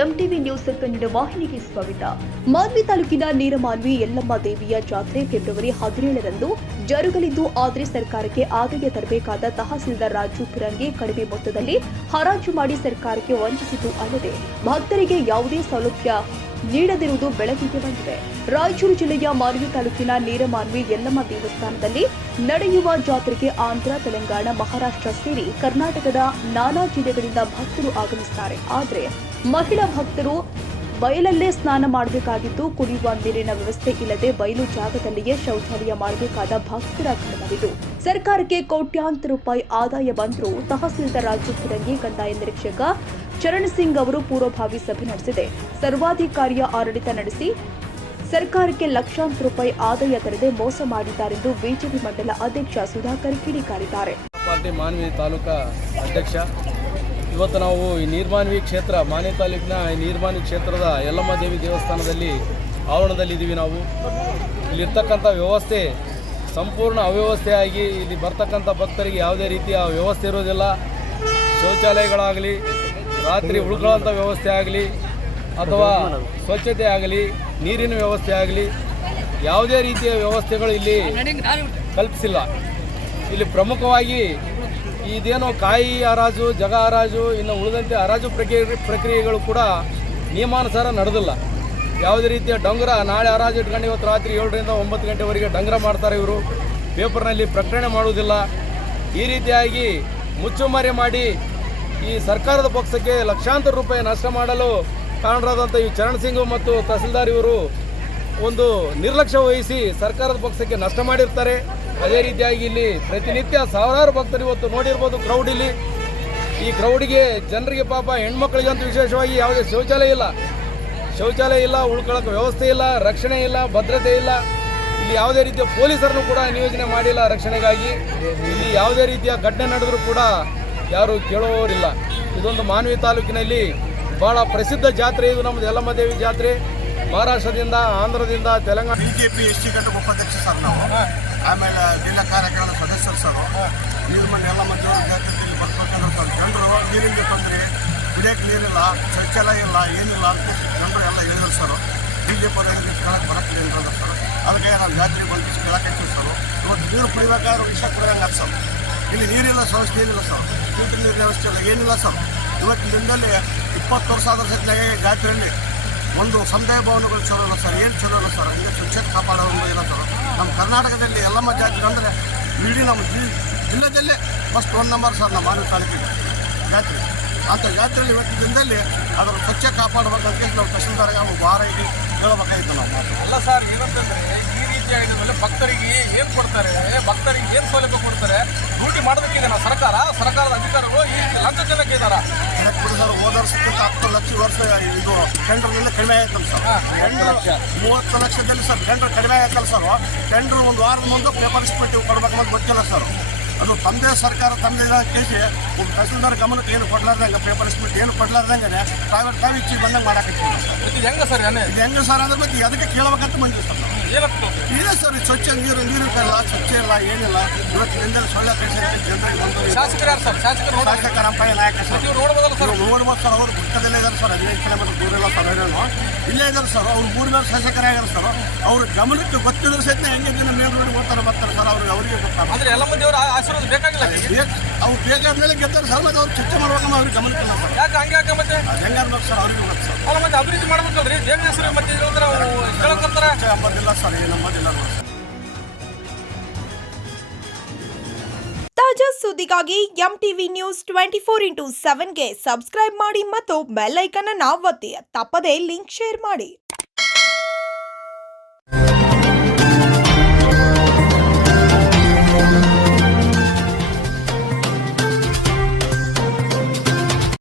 MTV news Kannada ವಾಹಿನಿಗೆ ಸ್ವಾಗತ. ಮಾನ್ವಿ ತಾಲೂಕಿನ ನೀರಮಾನ್ವಿ ಯಲ್ಲಮ್ಮ ದೇವಿಯ ಜಾತ್ರೆ ಫೆಬ್ರವರಿ ಹದಿನೇಳರಂದು ಜರುಗಲಿದ್ದು, ಆದರೆ ಸರ್ಕಾರಕ್ಕೆ ಆದಾಯ ತರಬೇಕಾದ ತಹಸೀಲ್ದಾರ್ ರಾಜು ಪಿರಂಗಿ ಕಡಿಮೆ ಮೊತ್ತದಲ್ಲಿ ಹರಾಜು ಮಾಡಿ ಸರ್ಕಾರಕ್ಕೆ ವಂಚಿಸಿತು ಅಲ್ಲದೆ, ಭಕ್ತರಿಗೆ ಯಾವುದೇ ಸೌಲಭ್ಯ ನೀಡದಿರುವುದು ಬೆಳಕಿಗೆ ಬಂದಿದೆ. ರಾಯಚೂರು ಜಿಲ್ಲೆಯ ಮಾನ್ವಿ ತಾಲೂಕಿನ ನೀರಮಾನ್ವಿ ಯಲ್ಲಮ್ಮ ದೇವಸ್ಥಾನದಲ್ಲಿ ನಡೆಯುವ ಜಾತ್ರೆಗೆ ಆಂಧ್ರ, ತೆಲಂಗಾಣ, ಮಹಾರಾಷ್ಟ್ರ ಸೇರಿ ಕರ್ನಾಟಕದ ನಾನಾ ಜಿಲ್ಲೆಗಳಿಂದ ಭಕ್ತರು ಆಗಮಿಸುತ್ತಾರೆ ಆದರೆ ಮಹಿಳಾ ಭಕ್ತರು ಬಯಲಲ್ಲೇ ಸ್ನಾನ ಮಾಡಬೇಕಾಗಿದ್ದು, ಕುಡಿಯುವ ನೀರಿನ ವ್ಯವಸ್ಥೆ ಇಲ್ಲದೆ ಬಯಲು ಜಾಗದಲ್ಲಿಯೇ ಶೌಚಾಲಯ ಮಾಡಬೇಕಾದ ಭಕ್ತರ ಕಣವಿದು ಸರ್ಕಾರಕ್ಕೆ ಕೋಟ್ಯಾಂತರ ರೂಪಾಯಿ ಆದಾಯ ಬಂದರೂ ತಹಸೀಲ್ದಾರ್ ರಾಜು ಫಿರಂಗಿ ಕಂದಾಯ ನಿರೀಕ್ಷಕ ಚರಣ್ ಸಿಂಗ್ ಅವರು ಪೂರ್ವಭಾವಿ ಸಭೆ ನಡೆಸಿದೆ. ಸರ್ವಾಧಿಕಾರಿಯ ಆಡಳಿತ ನಡೆಸಿ ಸರ್ಕಾರಕ್ಕೆ ಲಕ್ಷಾಂತರ ರೂಪಾಯಿ ಆದಾಯ ತರದೆ ಮೋಸ ಮಾಡಿದ್ದಾರೆಂದು ಬಿಜೆಪಿ ಮಂಡಲ ಅಧ್ಯಕ್ಷ ಸುಧಾಕರ್ ಕಿಡಿಕಾರಿದ್ದಾರೆ. ತಾಲೂಕಾ ಅಧ್ಯಕ್ಷ ಇವತ್ತು ನಾವು ಈ ನೀರ್ಮಾನ್ವಿ ಕ್ಷೇತ್ರ ಮಾನೆ ತಾಲೂಕಿನ ಈ ನೀರ್ಮಾನ್ವಿ ಕ್ಷೇತ್ರದ ಯಲ್ಲಮ್ಮ ದೇವಿ ದೇವಸ್ಥಾನದಲ್ಲಿ ಆವರಣದಲ್ಲಿದ್ದೀವಿ ನಾವು. ಇಲ್ಲಿರ್ತಕ್ಕಂಥ ವ್ಯವಸ್ಥೆ ಸಂಪೂರ್ಣ ಅವ್ಯವಸ್ಥೆಯಾಗಿ ಇಲ್ಲಿ ಬರ್ತಕ್ಕಂಥ ಭಕ್ತರಿಗೆ ಯಾವುದೇ ರೀತಿಯ ವ್ಯವಸ್ಥೆ ಇರೋದಿಲ್ಲ. ಶೌಚಾಲಯಗಳಾಗಲಿ, ರಾತ್ರಿ ಉಳ್ಕೊಳ್ಳೋಂಥ ವ್ಯವಸ್ಥೆ ಆಗಲಿ, ಅಥವಾ ಸ್ವಚ್ಛತೆ ಆಗಲಿ, ನೀರಿನ ವ್ಯವಸ್ಥೆ ಆಗಲಿ, ಯಾವುದೇ ರೀತಿಯ ವ್ಯವಸ್ಥೆಗಳು ಇಲ್ಲಿ ಕಲ್ಪಿಸಿಲ್ಲ. ಇಲ್ಲಿ ಪ್ರಮುಖವಾಗಿ ಇದೇನೋ ಕಾಯಿ ಹರಾಜು, ಜಗ ಹರಾಜು, ಇನ್ನು ಉಳಿದಂತೆ ಹರಾಜು ಪ್ರಕ್ರಿಯೆ ಪ್ರಕ್ರಿಯೆಗಳು ಕೂಡ ನಿಯಮಾನುಸಾರ ನಡೆದಿಲ್ಲ. ಯಾವುದೇ ರೀತಿಯ ಡಂಗುರ, ನಾಳೆ ಹರಾಜು ಇಟ್ಕೊಂಡು ಇವತ್ತು ರಾತ್ರಿ ಏಳರಿಂದ ಒಂಬತ್ತು ಗಂಟೆವರೆಗೆ ಡಂಗರ ಮಾಡ್ತಾರೆ ಇವರು. ಪೇಪರ್ನಲ್ಲಿ ಪ್ರಕಟಣೆ ಮಾಡುವುದಿಲ್ಲ. ಈ ರೀತಿಯಾಗಿ ಮುಚ್ಚುಮರೆ ಮಾಡಿ ಈ ಸರ್ಕಾರದ ಪಕ್ಷಕ್ಕೆ ಲಕ್ಷಾಂತರ ರೂಪಾಯಿ ನಷ್ಟ ಮಾಡಲು ಕಾರಣರಾದಂಥ ಈ ಚರಣ್ ಸಿಂಗ್ ಮತ್ತು ತಹಸೀಲ್ದಾರ್ ಇವರು ಒಂದು ನಿರ್ಲಕ್ಷ್ಯ ವಹಿಸಿ ಸರ್ಕಾರದ ಪಕ್ಷಕ್ಕೆ ನಷ್ಟ ಮಾಡಿರ್ತಾರೆ. ಅದೇ ರೀತಿಯಾಗಿ ಇಲ್ಲಿ ಪ್ರತಿನಿತ್ಯ ಸಾವಿರಾರು ಭಕ್ತರು ಇವತ್ತು ನೋಡಿರ್ಬೋದು ಕ್ರೌಡ್ ಇಲ್ಲಿ. ಈ ಕ್ರೌಡಿಗೆ ಜನರಿಗೆ ಪಾಪ ಹೆಣ್ಮಕ್ಳಿಗಂತೂ ವಿಶೇಷವಾಗಿ ಯಾವುದೇ ಶೌಚಾಲಯ ಇಲ್ಲ. ಶೌಚಾಲಯ ಇಲ್ಲ ಉಳ್ಕೊಳ್ಳೋಕೆ ವ್ಯವಸ್ಥೆ ಇಲ್ಲ, ರಕ್ಷಣೆ ಇಲ್ಲ, ಭದ್ರತೆ ಇಲ್ಲ. ಇಲ್ಲಿ ಯಾವುದೇ ರೀತಿಯ ಪೊಲೀಸರನ್ನು ಕೂಡ ನಿಯೋಜನೆ ಮಾಡಿಲ್ಲ ರಕ್ಷಣೆಗಾಗಿ. ಇಲ್ಲಿ ಯಾವುದೇ ರೀತಿಯ ಘಟನೆ ನಡೆದರೂ ಕೂಡ ಯಾರು ಕೇಳುವವರಿಲ್ಲ ಇದೊಂದು ಮಾನವಿ ತಾಲೂಕಿನಲ್ಲಿ ಬಹಳ ಪ್ರಸಿದ್ಧ ಜಾತ್ರೆ ಇದು ನಮ್ಮದು ಯಲ್ಲಮ್ಮ ದೇವಿ ಜಾತ್ರೆ. ಮಹಾರಾಷ್ಟ್ರದಿಂದ, ಆಂಧ್ರದಿಂದ, ತೆಲಂಗಾಣ ಬಿಜೆಪಿ ಎಸ್ ಟಿ ಉಪಾಧ್ಯಕ್ಷ ಸರ್ ನಾವು. ಆಮೇಲೆ ಜಿಲ್ಲಾ ಕಾರ್ಯಕ್ರಮದ ಸದಸ್ಯರು ಸರ್ ಮನೆ ಎಲ್ಲ ಮಂದಿಯವರು ಜಾತ್ರೆಯಲ್ಲಿ ಬರ್ಬೇಕಂದ್ರೆ ಸರ್, ಜನರು ನೀರಿನ ತೊಂದರೆ ಕುಡಿಯೋಕೆ ನೀರಿಲ್ಲ, ಶೌಚಾಲಯ ಇಲ್ಲ, ಏನಿಲ್ಲ ಅಂತ ಜನರು ಎಲ್ಲ ಹೇಳಿದ್ರು ಸರ್. ಬಿ ಜೆ ಪಿ ಕೇಳಕ್ಕೆ ಬರಕ್ಕೆ ಹೇಳಿದ್ರು ಸರ್. ಅದಕ್ಕೆ ನಾವು ಜಾತ್ರೆ ಬಂದು ಕೇಳಕ್ಕೆ ಸರ್. ಇವತ್ತು ನೀರು ಕುಡಿಬೇಕಾದ್ರೆ ವಿಷ ಕುಡಿಯೋಂಗೆ ಸರ್. ಇಲ್ಲಿ ನೀರಿಲ್ಲ ವ್ಯವಸ್ಥೆ ಏನಿಲ್ಲ ಸರ್. ಫಿಲ್ಟರ್ ನೀರಿನ ವ್ಯವಸ್ಥೆ ಇಲ್ಲ ಏನಿಲ್ಲ ಸರ್. ಇವತ್ತಿನ ದಿನದಲ್ಲಿ ಇಪ್ಪತ್ತು ವರ್ಷ ಆದ್ರ ಸತ್ಯಾಗ ಜಾತ್ರೆಯಲ್ಲಿ ಒಂದು ಸಮುದಾಯ ಭವನಗಳು ಚಲೋ ಇಲ್ಲ ಸರ್. ಏನು ಚಲೋ ಇಲ್ಲ ಸರ್. ಹಿಂಗೆ ಸ್ವಚ್ಛತೆ ಕಾಪಾಡೋದು ಇಲ್ಲ ಸರ್. ನಮ್ಮ ಕರ್ನಾಟಕದಲ್ಲಿ ಎಲ್ಲಮ್ಮ ಜಾತ್ರೆ ಅಂದರೆ ಇಡೀ ನಮ್ಮ ಜಿ- ಜಿಲ್ಲೆದಲ್ಲೇ ಫಸ್ಟ್ ಒನ್ ನಂಬರ್ ಸರ್ ನಮ್ಮ ಮಾನವ ತಾಲೂಕಿಗೆ. ಜಾತ್ರೆ ಅಂಥ ಜಾತ್ರೆಯಲ್ಲಿ ಇವತ್ತಿನ ದಿನದಲ್ಲಿ ಅದರ ಸ್ವಚ್ಛ ಕಾಪಾಡಬೇಕಂತ ನಾವು ತಹಸೀಲ್ದಾರ್ಗೆ ಒಂದು ವಾರ ಇಡೀ ಹೇಳಬೇಕಾಯ್ತು ನಾವು ಅಲ್ಲ ಸರ್, ಏನಂತಂದರೆ ಈ ರೀತಿ ಆಗಿದ ಮೇಲೆ ಭಕ್ತರಿಗೆ ಏನು ಕೊಡ್ತಾರೆ, ಭಕ್ತರಿಗೆ ಏನು ಸೌಲಭ್ಯ ಕೊಡ್ತಾರೆ, ಡ್ಯೂಟಿ ಮಾಡೋದಕ್ಕಿದೆ ಸರ್ಕಾರ, ಸರ್ಕಾರದ ಅಧಿಕಾರಿಗಳು ಈ ಲಂಚ ಜನಕ್ಕೆ ಇದಾರ. ವರ್ಷಕ್ಕಿಂತ ಹತ್ತು ಲಕ್ಷ ವರ್ಷ ಇದು ಟೆಂಡರ್ನಿಂದ ಕಡಿಮೆ ಆಯ್ತಲ್ಲ ಸರ್. ಟೆಂಡರ್ ಮೂವತ್ತು ಲಕ್ಷದಲ್ಲಿ ಸರ್ ಟೆಂಡರ್ ಕಡಿಮೆ ಆಯ್ತಲ್ಲ ಸರ್. ಟೆಂಡರ್ ಒಂದು ವಾರದ ಮುಂದೆ ಪೇಪರ್ ಕೊಡ್ಬೇಕು ಕೊಡ್ಬೇಕಂತ ಗೊತ್ತಿಲ್ಲ ಸರ್. ಅದು ತಮ್ಮದೇ ಸರ್ಕಾರ ತಮ್ಮದೇ ಕೇಸಿ ಒಬ್ಬ ತಹಸೀಲ್ದಾರ್ ಗಮನಕ್ಕೆ ಏನು ಕೊಡ್ಲಾರ್ದಂಗೆ ಪೇಪರ್ ಸ್ಪೀಟ್ ಏನು ಕೊಡ್ಲಾರ್ದಂಗೆ ತಾವೇ ತಾವು ಇಚ್ಚಿಗೆ ಬಂದಂಗೆ ಮಾಡಾಕತ್ತೀವಿ. ಸರ್ ಇದು ಹೆಂಗ ಸರ್ ಏನೇ ಇದು ಹೆಂಗೆ ಸರ್ ಅಂದ್ರೆ ಬಗ್ಗೆ ಅದಕ್ಕೆ ಕೇಳಬೇಕಂತ ಬಂದಿವಿ ಸರ್ ಇಲ್ಲ ಏನಪ್ಪ ಸರ್? ಈ ಸ್ವಚ್ಛ ನೀರು ನೀರು ಇಲ್ಲ ಸ್ವಚ್ಛ ಇಲ್ಲ ಏನಿಲ್ಲ. ಇವತ್ತು ದಿನದಲ್ಲಿ ಸೊಳ್ಳೆ ಪೇಷಂಟ್ ಜನರಿಗೆ ಒಂದು ಶಾಸಕರು ಯಾರು ಸರ್? ಶಾಸಕರು ನೋಡ ಶಾಸಕ ರಂಪಯ್ಯ ನಾಯಕ ಸರ್. ನೀವು ನೋಡ್ಬೋದಲ್ಲ ಸರ್? ನೋಡ್ಬೋದು ಸರ್ ಅವರು ಪಕ್ಕದಲ್ಲೇ ಇದ್ದಾರೆ ಸರ್ ಹದಿನೈದು ಕಿಲೋಮೀಟರ್ ದೂರ ಇಲ್ಲ ಸರ್ ಇಲ್ಲೇ ಇದ್ದಾರೆ ಸರ್ ಅವ್ರು ಮೂರು ಮೇಲೆ ಶಾಸಕರಾಗ್ಯಾರ ಸರ್. ಅವ್ರ ಗಮನಕ್ಕೆ ಗೊತ್ತಿದ್ರೆ ಸಹಿತ ಹೆಂಗೆ ದಿನ ಮೇಲ್ ರೋಡ್ ಹೋಗ್ತಾರೆ ಬರ್ತಾರೆ ಸರ್ ಅವ್ರಿಗೆ ಅವರಿಗೆ ಗೊತ್ತಾಗ ಅಂದ್ರೆ ಎಲ್ಲ ಮಂದಿ ಅವರ ಆಶೀರ್ವಾದ ಬೇಕಾಗಿಲ್ಲ ಬೇಕು. ಅವ್ರು ಬೇಕಾದ್ಮೇಲೆ ಗೆದ್ದಾರೆ ಸರ್ ಮತ್ತೆ ಅವ್ರು ಚರ್ಚೆ ಮಾಡ್ಬೇಕಂದ್ರೆ ಅವ್ರಿಗೆ ಗಮನಕ್ಕಿಲ್ಲ ಸರ್. ಯಾಕೆ ಹಂಗೆ ಯಾಕೆ ಮತ್ತೆ? ಅದು ಹೆಂಗಾರ್ಬೇಕು ಸರ್ ಅವ್ರಿಗೆ ಗೊತ್ತು ಸರ್. ಅಲ್ಲ ಮತ್ತೆ ಅಭಿವೃದ್ಧಿ ಮಾಡ್ಬೇಕಲ್ರಿ. ದೇವ್ರ ಹೆಸರು ಮತ್ತೆ ಇದ್ರೆ ನಾವು ಕೇಳಕ್ಕಂತಾರ ಚರ್ಚೆ ಸರ್ ಏನು ನಂಬೋದಿಲ್ಲ ಸರ್. ತಾಜಾ ಸುದ್ದಿಗಾಗಿ M TV news twenty four into ಸೆವೆನ್ಗೆ subscribe ಮಾಡಿ ಮತ್ತು ಬೆಲ್ ಐಕನ್ ಅನ್ನು ಒತ್ತಿ. ತಪ್ಪದೇ ಲಿಂಕ್ ಶೇರ್ ಮಾಡಿ.